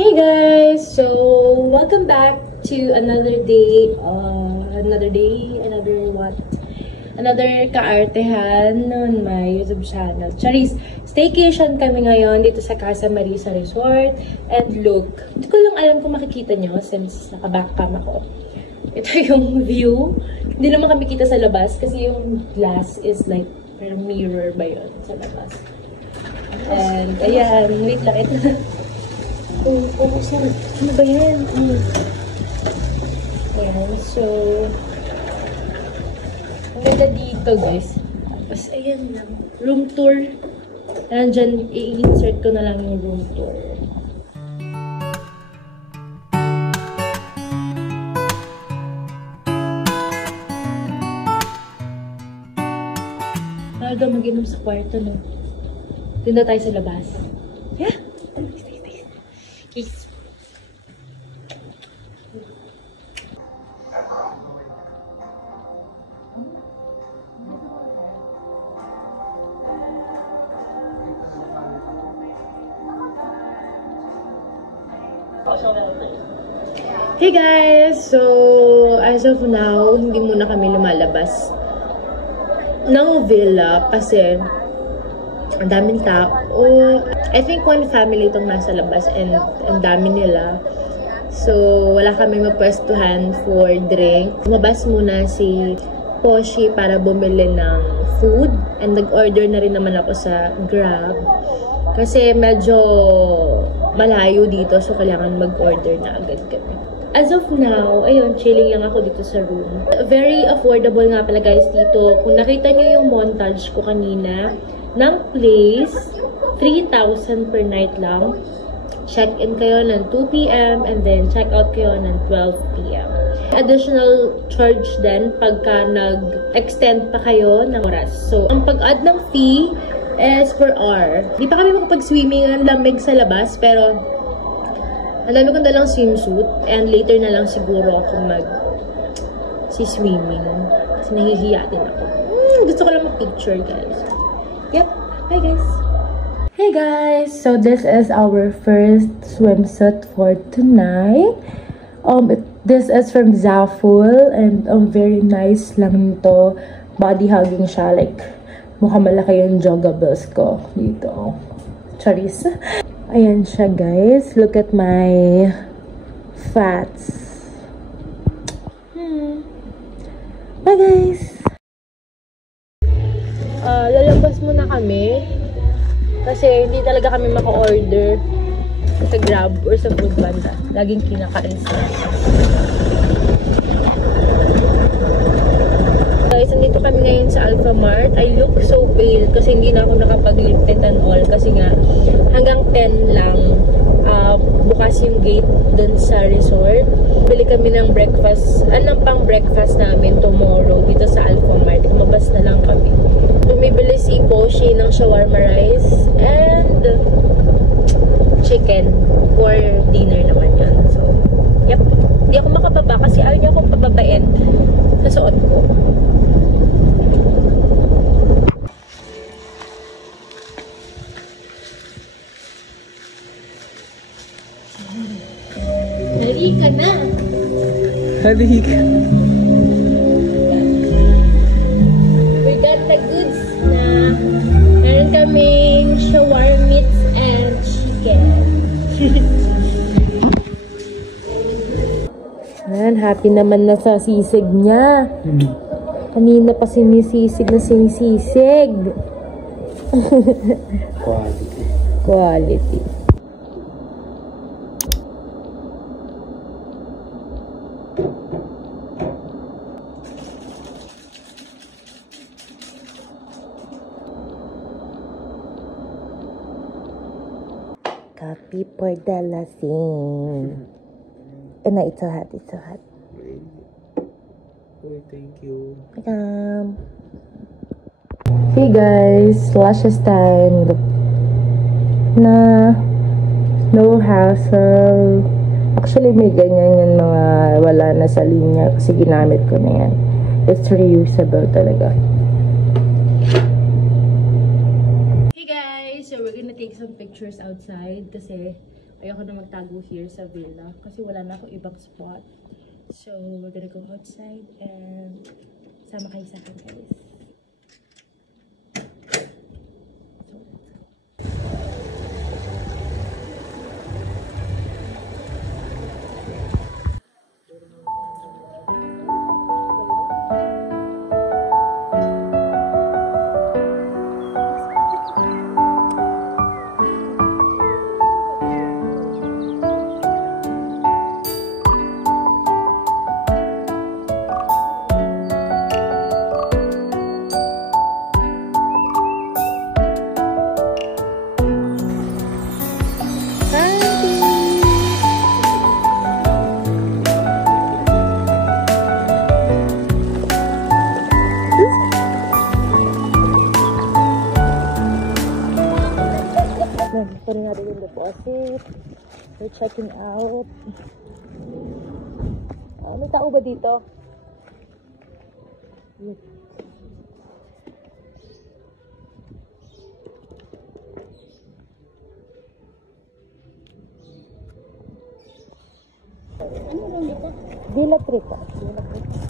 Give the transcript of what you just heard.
Hey guys! So, welcome back to another day, another kaartehan on my YouTube channel. Charis, staycation kami ngayon dito sa Casa Marisa Resort. And look, hindi ko lang alam kung makikita nyo since naka-backcam ako. Ito yung view. Hindi naman kami kita sa labas kasi yung glass is like, parang mirror ba yun sa labas. And, ayan, wait lang, ito na. Sorry. Ano ba yan? Ayan, so, ang ganda dito, guys. Tapos, ayan lang. Room tour. Nandyan, i-insert ko na lang yung room tour. Ano daw mag-inom sa kwarto, no? Tinda tayo sa labas. Yeah? Kiss. Hey guys! So, as of now, hindi muna kami lumalabas ng villa kasi ang daming tao. I think one family itong nasa labas and ang dami nila. So, wala kami mapwestuhan for drink. Lumabas muna si Poshi para bumili ng food. And nag-order na rin naman ako sa Grab. Kasi medyo malayo dito. So, kailangan mag-order na agad kami. As of now, ayun, chilling lang ako dito sa room. Very affordable nga pala guys dito. Kung nakita nyo yung montage ko kanina, ng place, 3,000 per night lang. Check-in kayo ng 2 p.m. and then check-out kayo ng 12 p.m. Additional charge din pagka nag-extend pa kayo ng oras. So, ang pag-add ng fee is per hour. Di pa kami makapag-swimming, ang lamig sa labas, pero ang dami kong dalang swimsuit and later na lang siguro ako mag-swimming. Kasi nahihiya din ako. Gusto ko lang mag-picture, guys. Yep. Hi guys. Hey guys. So this is our first swimsuit for tonight. This is from Zaful and very nice lang nito. Body hugging siya, like mukhang malaki yung joggables ko dito. Charis. Ayan siya guys. Look at my fats. Bye guys. Lalabas muna kami kasi hindi talaga kami maka-order sa Grab or sa food banda. Laging kinakaris. Guys, nandito kami ngayon sa Alphamart. I look so pale kasi hindi na ako nakapag-lipted and all kasi nga hanggang 10 lang bukas yung gate dun sa resort. Bili kami ng breakfast. Anong pang breakfast namin tomorrow dito sa Alphamart. Lumabas na lang kami. Bumibili si Poshi ng shawarma rice and chicken for dinner naman yun. So, yep. Hindi ako makababa kasi ayaw niya akong pababain sa suot ko. Halika na! Halika! We got the goods na. Meron kaming shawarmits and chicken. Ayan, happy naman na sa sisig niya. Kanina pa sinisisig na sinisisig. Quality. Quality. Copy for the lasing. No, it's so hot. It's so hot. Wait, thank you. Welcome. Hey guys, lashes time. Na no hassle. Actually, may ganyan yan mga wala na sa linya kasi ginamit ko na yan. It's reusable talaga. Hey guys! So, we're gonna take some pictures outside kasi ayoko na magtago here sa villa kasi wala na ako ibang spot. So, we're gonna go outside and sama kayo sa akin, guys. Kunin natin yung deposit. We're checking out. May tao ba dito? Ano lang dito? Villa Trip. Villa Trip.